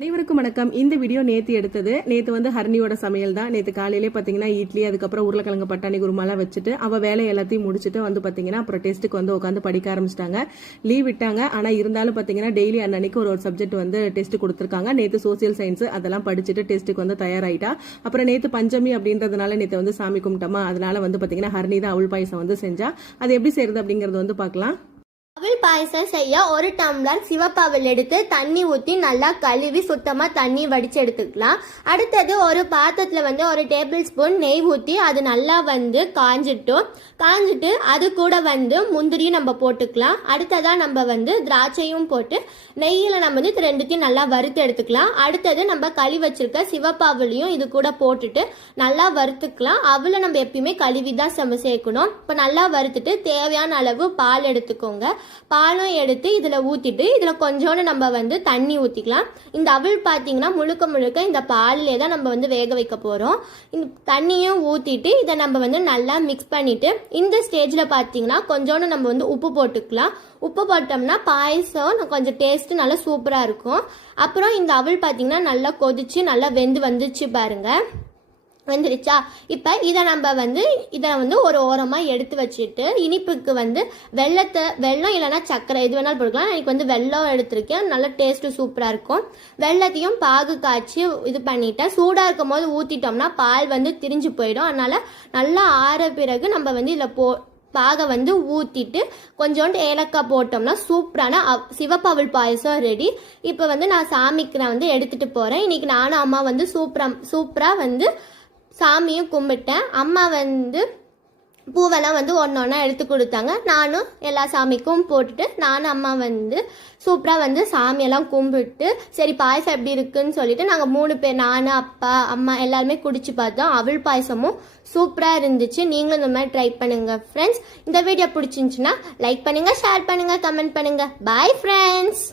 அனைவருக்கும் வணக்கம். இந்த வீடியோ நேத்து எடுத்தது. நேத்து வந்து ஹர்னியோட சமையல் தான். நேத்து காலையிலே பாத்தீங்கன்னா இட்லி, அதுக்கப்புறம் உருளைக்கிழங்கு பட்டாணி குருமாலாம் வச்சுட்டு அவ வேலை எல்லாத்தையும் முடிச்சுட்டு வந்து பாத்தீங்கன்னா அப்புறம் டெஸ்ட்டுக்கு வந்து உட்காந்து படிக்க ஆரம்பிச்சிட்டாங்க. லீவ் விட்டாங்க. ஆனா இருந்தாலும் பாத்தீங்கன்னா டெய்லி அன்னைக்கு ஒரு சப்ஜெக்ட் வந்து டெஸ்ட் கொடுத்துருக்காங்க. நேத்து சோசியல் சயின்ஸ் அதெல்லாம் படிச்சுட்டு டெஸ்ட்டுக்கு வந்து தயாராயிட்டா. அப்புறம் நேத்து பஞ்சமி அப்படின்றதுனால நேத்து வந்து சாமி கும்பிட்டோமா, அதனால வந்து பாத்தீங்கன்னா ஹர்னி தான் அவள் பாயசம் வந்து செஞ்சா. அது எப்படி செய்யறது அப்படிங்கறது வந்து பாக்கலாம். அவல் பாயசம் செய்ய ஒரு டம்ளர் சிவப்பாவல் எடுத்து தண்ணி ஊற்றி நல்லா கழுவி சுத்தமாக தண்ணி வடித்து எடுத்துக்கலாம். அடுத்தது ஒரு பாத்திரத்தில் வந்து ஒரு டேபிள் ஸ்பூன் நெய் ஊற்றி அது நல்லா வந்து காஞ்சிட்டு அது கூட வந்து முந்திரியும் நம்ம போட்டுக்கலாம். அடுத்ததாக நம்ம வந்து திராட்சையும் போட்டு நெய்யில் நம்ம வந்து ரெண்டுத்தையும் நல்லா வறுத்து எடுத்துக்கலாம். அடுத்தது நம்ம கழுவி வச்சிருக்க சிவப்பாவலையும் இது கூட போட்டுட்டு நல்லா வறுத்துக்கலாம். அவளை நம்ம எப்பயுமே கழுவி தான் சேர்க்கணும். இப்போ நல்லா வறுத்துட்டு தேவையான அளவு பால் எடுத்துக்கோங்க. பாலும் எடுத்து இதில் ஊற்றிட்டு இதில் கொஞ்சோண்டு நம்ம வந்து தண்ணி ஊற்றிக்கலாம். இந்த அவல் பார்த்தீங்கன்னா முழுக்க இந்த பாலிலே தான் நம்ம வந்து வேக வைக்க போகிறோம். இந்த தண்ணியும் ஊற்றிட்டு இதை நம்ம வந்து நல்லா மிக்ஸ் பண்ணிவிட்டு இந்த ஸ்டேஜில் பார்த்தீங்கன்னா கொஞ்சோண்டு நம்ம வந்து உப்பு போட்டுக்கலாம். உப்பு போட்டோம்னா பாயசம் கொஞ்சம் டேஸ்ட்டு நல்லா சூப்பராக இருக்கும். அப்புறம் இந்த அவல் பார்த்தீங்கன்னா நல்லா கொதிச்சு நல்லா வெந்து வந்துச்சு பாருங்கள். வந்துருச்சா? இப்போ இதை வந்து ஒரு ஓரமாக எடுத்து வச்சுட்டு இனிப்புக்கு வந்து வெல்லம் இல்லைன்னா சர்க்கரை எது வேணாலும் போட்டுக்கலாம். எனக்கு வந்து வெல்லம் எடுத்திருக்கேன். நல்லா டேஸ்ட்டு சூப்பராக இருக்கும். வெல்லத்தையும் பாகு காய்ச்சி இது பண்ணிட்டேன். சூடாக இருக்கும் போது ஊற்றிட்டோம்னா பால் வந்து திரிஞ்சு போயிடும். அதனால் நல்லா ஆற பிறகு நம்ம வந்து இதில் பாகை வந்து ஊற்றிட்டு கொஞ்சோண்டு ஏலக்காய் போட்டோம்னா சூப்பரான சிவப்பவல் பாயசம் ரெடி. இப்போ வந்து நான் சாமிக்கு வந்து எடுத்துகிட்டு போகிறேன். இன்றைக்கி நானும் அம்மா வந்து சூப்பராக வந்து சாமியும் கும்பிட்டேன். அம்மா வந்து பூவெல்லாம் வந்து ஒன்றா எடுத்து கொடுத்தாங்க. நானும் எல்லா சாமிக்கும் போட்டுட்டு நானும் அம்மா வந்து சூப்பராக வந்து சாமியெல்லாம் கும்பிட்டு சரி பாயசம் எப்படி இருக்குன்னு சொல்லிட்டு நாங்கள் 3 பேர், நான் அப்பா அம்மா எல்லாருமே குடிச்சு பார்த்தோம். அவள் பாயசமும் சூப்பராக இருந்துச்சு. நீங்களும் இந்த மாதிரி ட்ரை பண்ணுங்கள் ஃப்ரெண்ட்ஸ். இந்த வீடியோ பிடிச்சிருந்துச்சுன்னா லைக் பண்ணுங்கள், ஷேர் பண்ணுங்கள், கமெண்ட் பண்ணுங்கள். Bye friends.